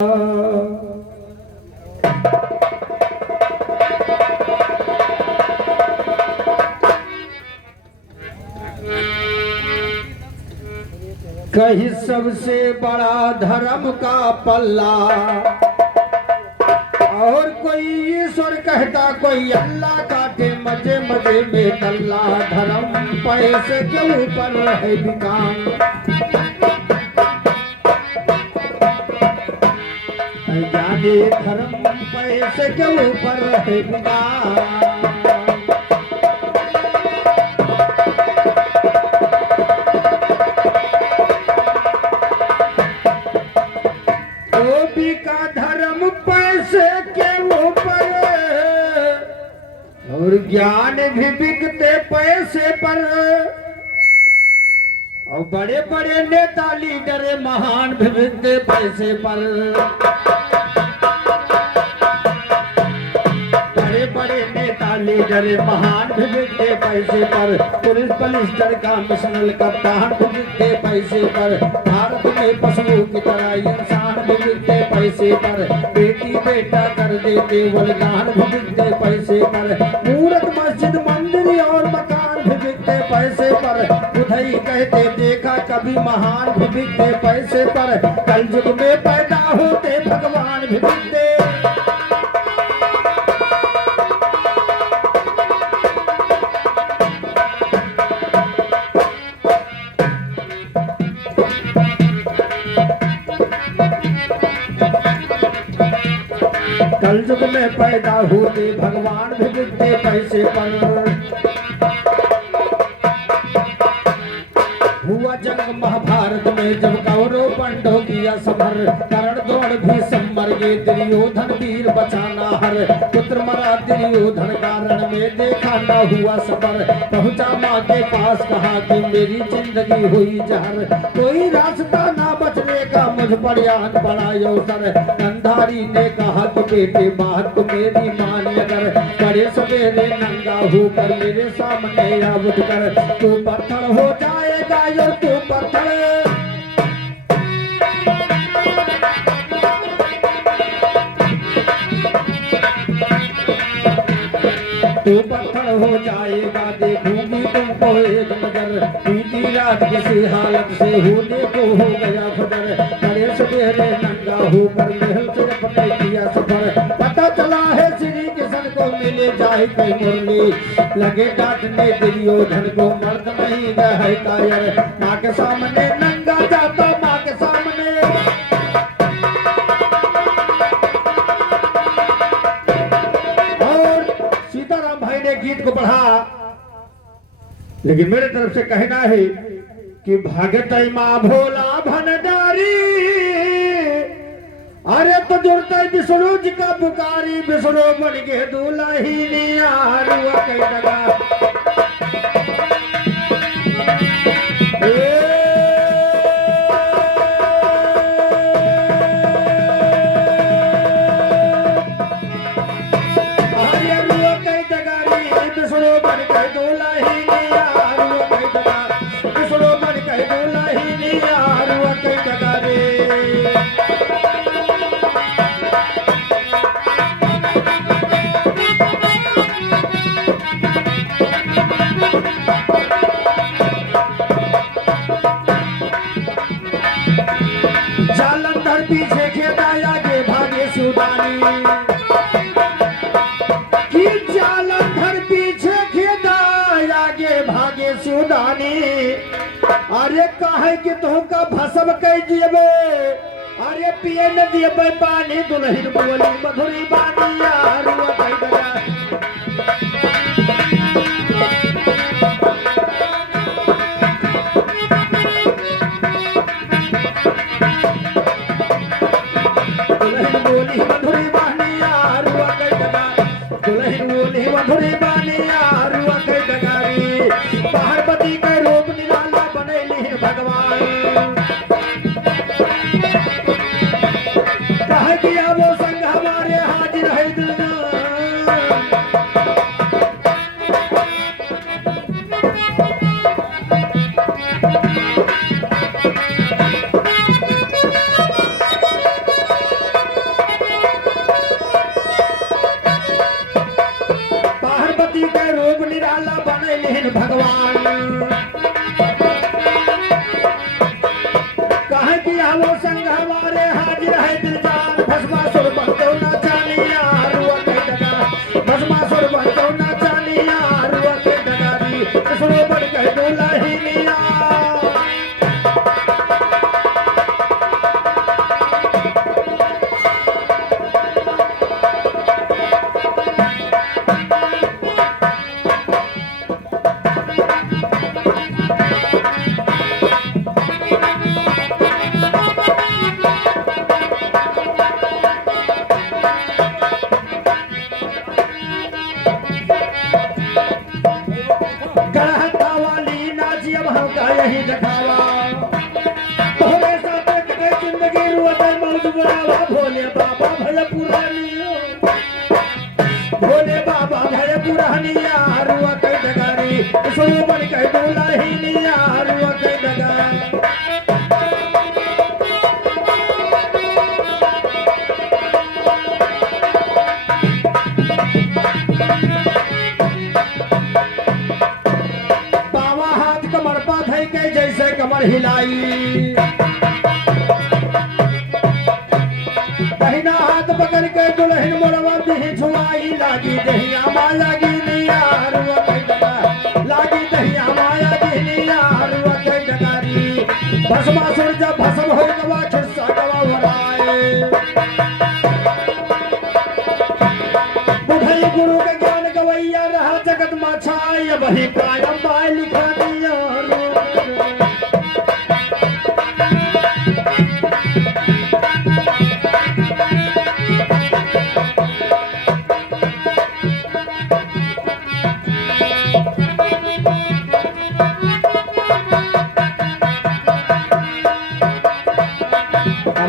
कहीं सबसे बड़ा धर्म का पल्ला और कोई ईश्वर कहता कोई अल्लाह काटे मजे मजे में तल्ला। धर्म पैसे के ऊपर है विकान, जाने धर्म पैसे के ऊपर है विकान। का धर्म पैसे के ऊपर और ज्ञान भी बिकते पैसे पर। और बड़े बड़े नेता लीडर महान भी बिकते पैसे पर। बड़े बड़े नेता लीडर महान भी बिकते पैसे पर। पुलिस बलिस्टर का मिशनल कप्तान भी बिकते पैसे पर। भारत में पशुओं की तरह इंसान भी बिकते पैसे पर। बेटी बेटा कर देते बलिदान भी बिकते पैसे पर। मूर्त मस्जिद मंदिर और मकान भी बिकते पैसे पर। बुधई कहते देखा कभी महान भी बिकते पैसे पर। कलयुग में पैदा होते भगवान भी बिकते। कलयुग में पैदा होते भगवान भी बिकते पैसे पर। हुआ जंग महाभारत में जब कौरव पांडव किया समर। कर्ण दौड़ भी समर गए दुर्योधन वीर बचाना हर। पुत्र मरा दुर्योधन कारण में देखा ना हुआ सबर। पहुंचा माँ के पास कहा कि मेरी जिंदगी हुई जहर। कोई रास्ता ना बचने का मुझ पर यान बड़ा अवसर। गंधारी ने कहा कि बेटे बात तो मेरी मान अगर। बड़े सवेरे नंगा होकर मेरे सामने आ उठ कर। तू पत्थर हो जाएगा और तू पत्थर। तू पत्थर हो जाएगा देखूंगी तुमको एक नजर। बीती रात किसी हालत से होने को हो गया खबर। बड़े सवेरे नंगा होकर महल से अपने किया सफर। पता चला है श्री किशन को मिले जाए कई मुरली। लगे डांटने दुर्योधन को मर्द नहीं है कायर। माँ के सामने नंगा जाता माँ के सामने। गीत को पढ़ा, लेकिन मेरे तरफ से कहना है कि भागत माँ भोला भंडारी। अरे तो जुड़ते विष्णु जी का पुकारी। विष्णु बन के दुल्हनी आरुआ कई जगह। जालंधर पीछे खेता आगे भागे सुदानी। कि जालंधर पीछे खेता आगे भागे सुदानी। अरे कहे कि तुमका भसम कह दिए। अरे पिए न दिए पानी दुल्हन बोली मधुरी बानी यार। मधुरी बानी आरुआ कई जगह। दुल्हन बोली मधुरी बानी आरुआ कई जगारी। पार्वती के रूप निराला बने भगवान। कहे किया वो संग हमारे हाजिर है दिल। कहे कि आवो संग हमारे हाजिर है दिल जान भस्मासुर बनतो ना चानिया रुआ के डगा भस्मासुर बनतो ना चानिया रुआ के डगा दी इसरो बन के दुल्हनिया यही दिखावा तोरे साथ कटे जिंदगी रुआ मौज बुलावा भोले बाबा भले पुरानिया भोले बाबा भले पुरानिया रुआ के डगारी सो बन के दुल्हनिया रुआ के डगा जैसे कमर हिलाई दहिना हाथ पकड़ के दुल्हन मोरवा दही छुआई लागी दहिया माया गिनिया रुआ के डगा लागी दहिया माया गिनिया रुआ के डगारी भस्मासुर जब भस्म हो गवा खिस्सा गवा वराए बुधई गुरु के ज्ञान गवैया रहा जगत माछाई वही कायम बाय लिखा दिया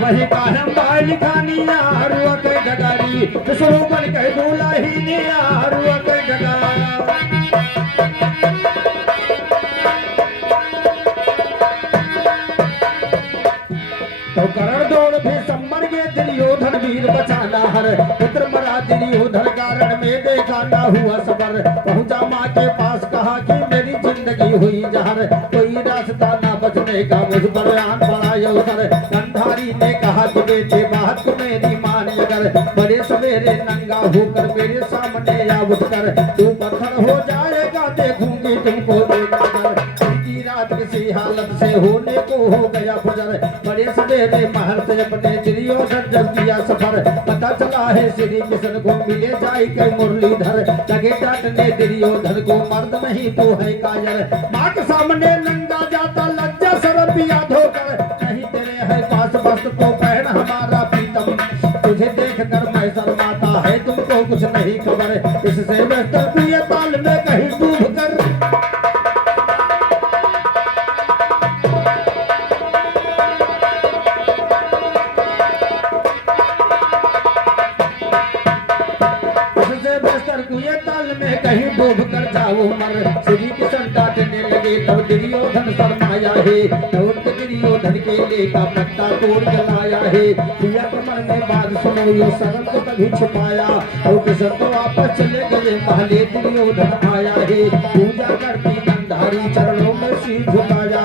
वही कायम बाय लिखानिया रुआ के डगारी सरो बन के दुल्हनिया रुआ के डगा तो करण दौड़ भी सम्मर के दुर्योधन वीर बचाना हर पुत्र मरा दुर्योधन कारण में देखा ना हुआ सबर पहुंचा माँ के पास कहा कि मेरी जिंदगी हुई जहर कोई रास्ता ना बचने का मुझ पर आन पड़ा अवसर गंधारी ने कहा कि बेटे बात को मेरी मान अगर बड़े सवेरे नंगा होकर मेरे सामने या उठकर तू पत्थर हो जाएगा देखूंगी तुमको की रात किसी हालत से होने को हो गया गुजर बड़े सवेरे महल से अपने दुर्योधन जब किया सफर पता चला है श्री कृष्ण को मिले जाए कई मुरलीधर लगे डांटने दुर्योधन को मर्द नहीं तो है कायर माँ के सामने नंगा जाता लज्जा शर्म पिया धोकर नहीं तेरे है पास वस्त्र को पहन हमारा प्रीतम तुझे देख कर मैं शर्माता है तुमको कुछ नहीं खबर इससे बेहतर तू ये ताल में कहीं डूब कर कहीं डूब कर जाओ मर श्री कृष्ण डांटने लगे तब दुर्योधन शर्माया है दौड़ के दुर्योधन के लिए का पत्ता तोड़ जलाया है प्रिया कमर में बात सुनो ये शरण को तभी छुपाया और कृष्ण तो वापस चले गए महले दुर्योधन आया है पूजा करती गंधारी चरणों में सिर झुकाया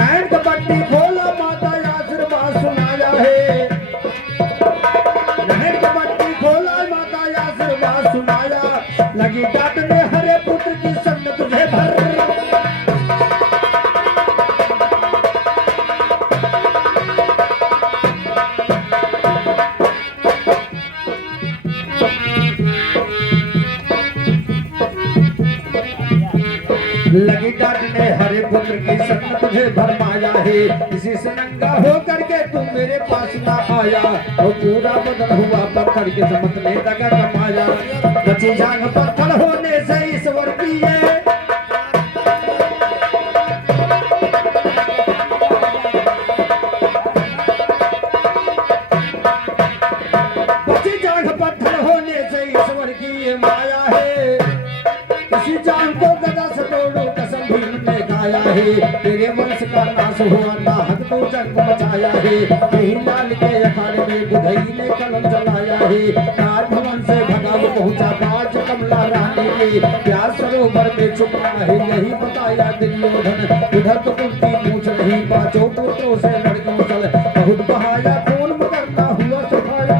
नैन का पट्टी खोला माता आशीर्वाद सुनाया है नैन का पट्टी खोला माता आशीर्वाद सुनाया लगी डांटने हरे पुत्र की संग तुझे भर लगी डांटने हरे पुत्र की संग तुझे भरमाया है इसी से नंगा हो करके तुम मेरे पास ना आया और पूरा बदन हुआ पत्थर के समझने लगा कमाया बची जांग पत्थर होने से ईश्वर की है बची जांग पत्थर होने से ईश्वर की ये माया है किसी जान को गदा से तोड़ो कसम भीम ने खाया है तेरे वंश का नाश हुआ ना हक तो जंग मचाया है यही लाल के अखाड़े में बुधई ने कलम जलाया है राजभवन से भगा पहुंचा बाज कमला रानी के प्यास सरोवर में छुपना है यही बताया दुर्योधन। उधर तो कुंती पूछ रही पांचों पुत्रों से लड़कों चल बहुत बहाया खून मगर ना हुआ सफाया।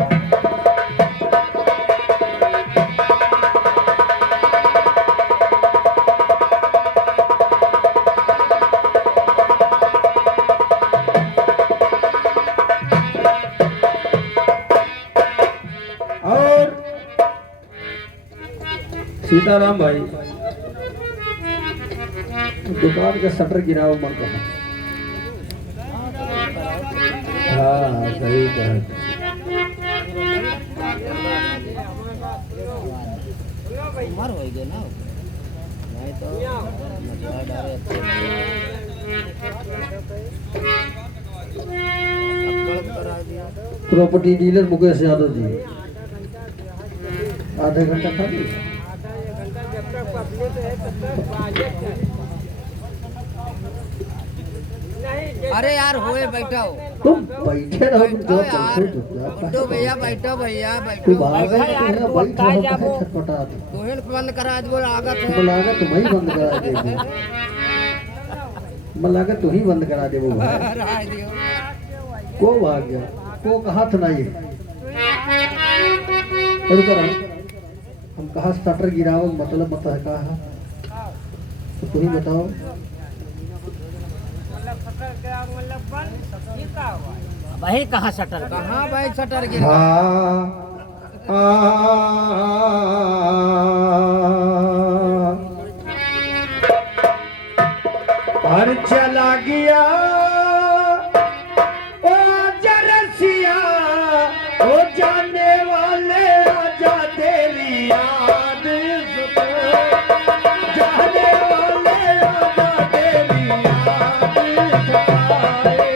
सीताराम भाई दुकान का शटर गिराओ मत करना। हाँ सही कहा। प्रॉपर्टी डीलर मुकेश यादव जी आधे घंटा खाली। अरे यार होए बैठो तुम बैठे रहो जो बुड्ढो भैया बैठो भैया तू बैठो भाग यार बैठ रहो छटपटा तोहेल बंद करा दो लागत तो है लागत तुम ही बंद करा दे लागत तू ही बंद करा दे वो राय दियो को भाग गया को हाथ नहीं रुक रहा हम कहा स्टार्टर गिराओ मतलब मत है कहा तो तू ही बताओ। भाई कहाँ शटर कहाँ भाई शटर गिरा और चला गया ओ जरसिया ओ जाने वाले आजा तेरी याद जाने वाले आजा तेरी याद सताए।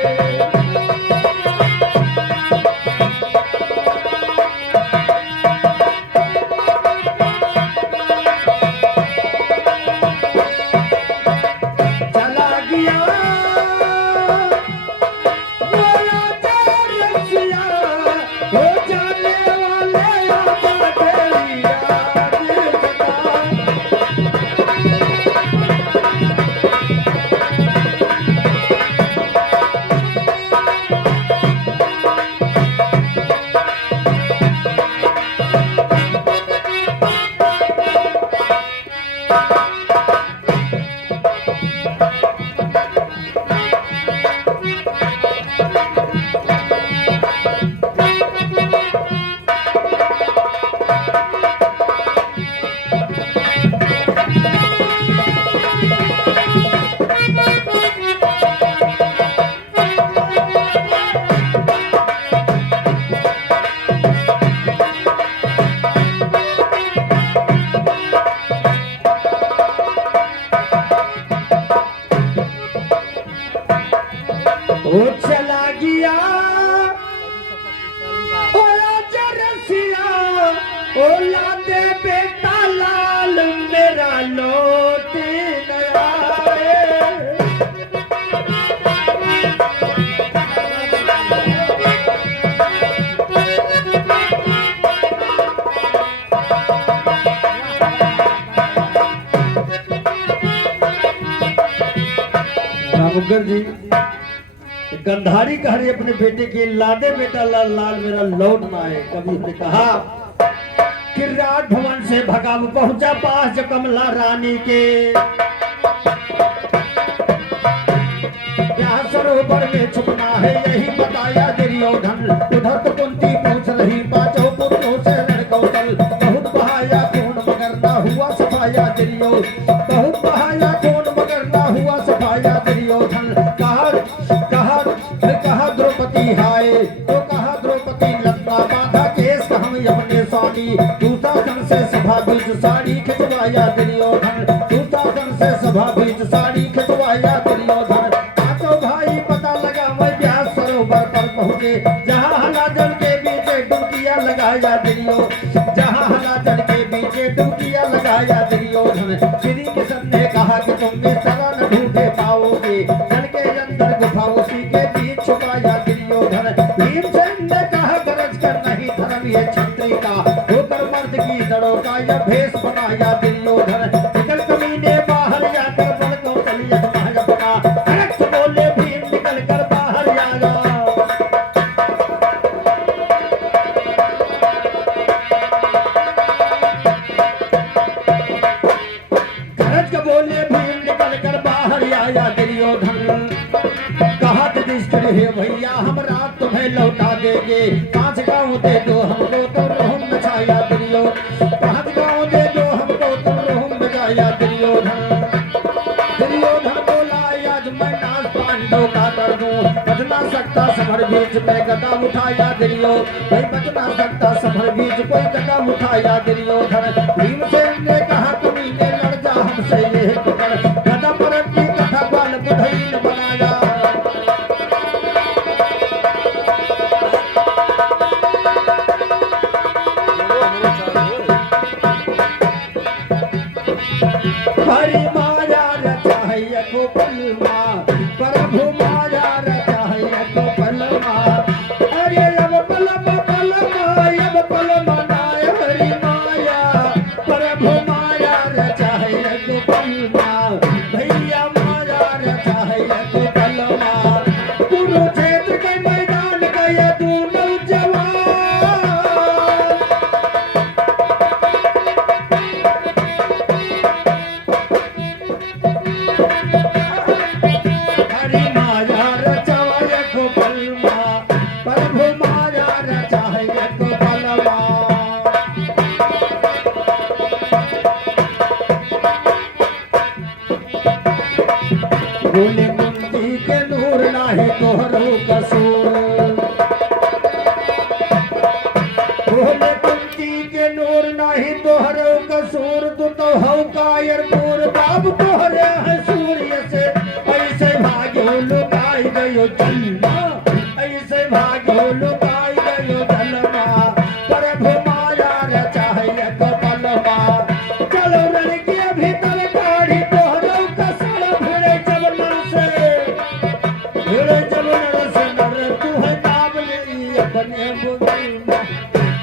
चला गया वो आजा रसिया ओ जाने वाले आजा तेरी याद सताए। वो चला गया ओ आजा रसिया ओ लादे बेटा लाल मेरा लौट न आए। रामगढ़ जी गंधारी कह रही अपने बेटे के लादे बेटा लाल लाल मेरा लौट ना आए। कभी उसने कहा कि राज भवन से भगाव पहुंचा पास कमला रानी के यहाँ सरोवर में छुपना है यही बताया दुर्योधन। उधर तो कुंती पूछ रही पांचों पुत्रों से लड़कौशल बहुत बहाया खून मगर ना हुआ सफाया दुर्योधन। बहुत बहाया खून मगर ना हुआ सफाया दुर्योधन। कहा द्रौपदी हाय तो कहा द्रौपदी लंबा बांधा केस हम अपने स्वामी दुशासन से सभा बीच साड़ी खिंचवाया दुर्योधन। दुशासन से सभा बीच साड़ी खिंचवाया दुर्योधन। पांचों भाई पता लगा मैं व्यास सरोवर पर पहुंचे जहाँ हलाजल के बीच डुबकिया लगाया दुर्योधन। जहाँ हलाजल के बीच डुबकिया लगाया दुर्योधन। श्री कृष्ण ने कहा कि तुम इस तरह न ढूंढे पाओगे जल के अंदर गुफा उसी के बीच छुपाया दुर्योधन। भीमसेन ने कहा गरज कर नहीं धर्म ये क्षत्रिय का होकर मर्द की दड़ो पांडव का यह भेष बनाया दुर्योधन निकल कमीने बाहर जाकर बल कौशल्य महल बना धड़क बोले भीम निकल कर बाहर आया धड़क बोले भीम निकल कर बाहर आया दुर्योधन कहा हे भैया हम रात तुम्हें लौटा देंगे 5 गांव दे दो हमको तो रोहम नचाया दियो 5 गांव दे दो हमको तो रोहम नचाया दुर्योधन बोला आज मैं नाच पांडव का कर दूं बच ना सकता समर बीच में गदा उठाया दियो भाई बच ना सकता समर बीच कोई गदा उठाया दुर्योधन भीमसेन ने कहा कमीने लड़ जा हमसे ये पकड़ गदा पर की कथा बाल बुढ़ई बनाया हरि माया रचाय को पलमा प्रभु माया रचाय को पलमा अरे अब पलमा अब पलमा नाय हरि माया प्रभु माया रचाय को पलमा भैया माया रचाय को पलमा कुरुक्षेत्र के मैदान गए दोनों जवान बोले कुंती के नूर नाही तोहरो कसूर बोले कुंती के नूर नाही तोहरो कसूर तू तो हौ कायरपुर बाप तोहरे है सूर्य से ऐसे भाग्यो लुकाई गयो जन्मा ऐसे भाग्यो लुकाई गयो जन्मा प्रभु माया रचाय को पलमा चलो रण के भीतर काढ़ी तोहरो कसर भिड़े जबनन से भिड़े जबनन से नर तू है दाब ले अपने बुगलमा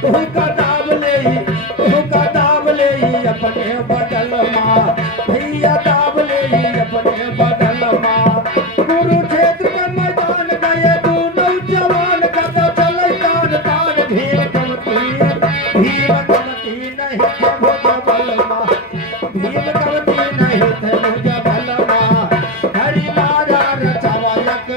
तू का दाब ले अपने बदलमा भैया दाब ले अपने बदलमा कुरुक्षेत्र के मैदान गए दोनों जवान कदा चले तान तान भीम कमती नहीं थे भोज बलमा भीम कमती नहीं थे भोज बलमा हरि माया रचावलक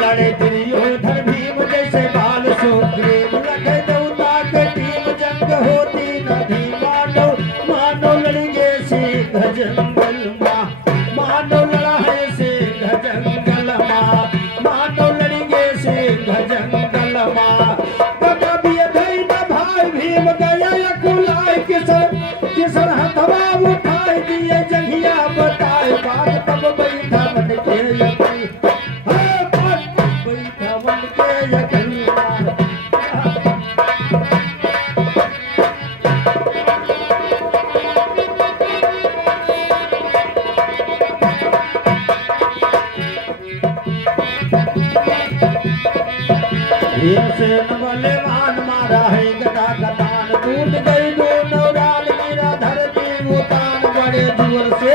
लड़े दुर्योधन भीम जैसे बाल सुग्रीव लगे देवता के टीम जंग होती नदी मानो लड़ेंगे सिंह जंगल मानो लड़ा है सिंह जंगल मानो लड़ेंगे सिंह जंगल कदा भी धई न भाई भीम गया कुलाय किसन हथवा उठाई दिए जंगिया बताए बात तब बैठा मन के यकी बैठा मन के यकी भीमसेन बलवान मारा है गदा गदान टूट गई दोनों डाल गिरा धरती उतान बड़े दूर से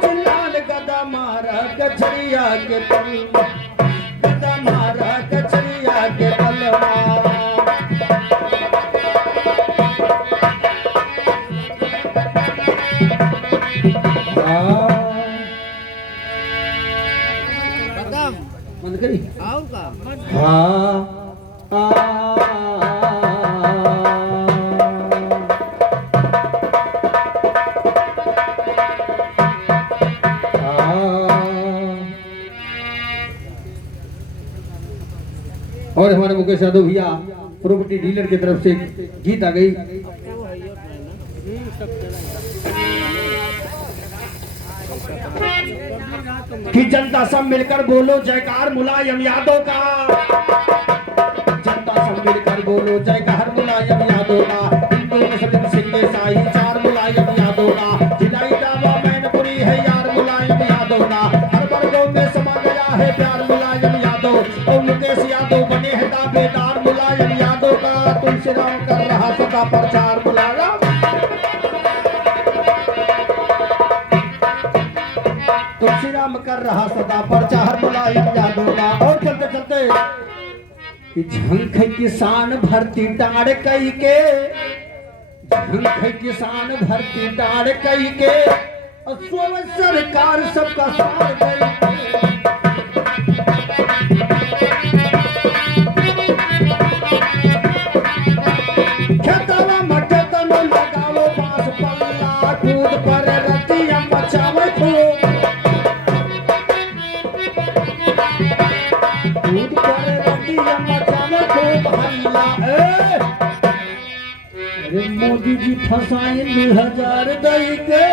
चिल्लान गदा मारा कचरिया के तलवा गदा मारा कचरिया के तलवा बंद करी आओ का और हमारे मुकेश यादव भैया प्रॉपर्टी डीलर की तरफ से गीत आ गई। कि जनता सब मिलकर बोलो जयकार मुलायम यादव का, जनता सब मिलकर बोलो जयकार मुलायम यादव का। हिंदू मुस्लिम सिंह ईसाई चार मुलायम यादव का। जिलाई दावा मैनपुरी है यार मुलायम यादव का। हर राम कर रहा सदा पर्चा हर मुलायम यादव का। और चलते चलते कि झंख किसान भर्ती टाड़ कई के, झंख किसान भर्ती टाड़ कई के, असो सरकार सबका सार गई के। खेतवा मटतन लगावो बांस पल्ला, कूद पर रतिया मचावे खूब, कूद पर रतिया मचावे खूब हल्ला। अरे मोदी जी फसाए 2000 दई के,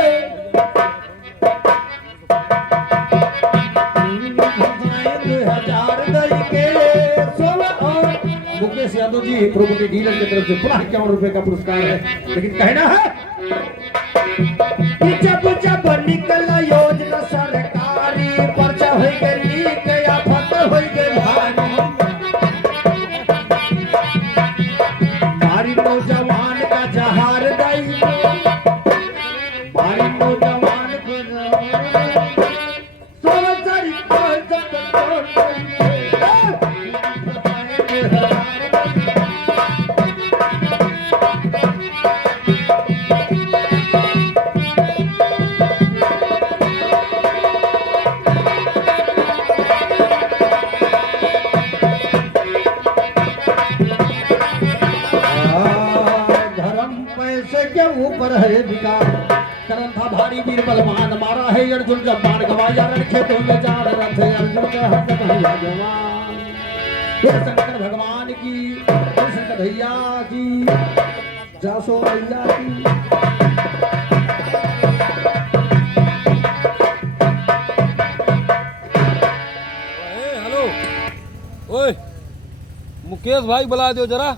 फसाए 2000 दई के। मुकेश यादव जी प्रॉपर्टी डीलर की तरफ से पुनः 51 रुपए का पुरस्कार है। लेकिन कहना है कि जब जब निकला योजना सरकारी, पर्चा हो गए लीक या फत हो गए भारी, मारी नौजवान का जहार दई, मारी नौजवान को सोलह तारीख को जब ऊपर है विकार, करम था भारी वीर बलवान, मारा है अर्जुन जब बाण गवाया, रण खेतों में जा रथ अर्जुन का हाथ भैया जवान। हे शंकर भगवान की, हे शंकर भैया की, जासो भैया की। हेलो, ओए मुकेश भाई बुला दो जरा।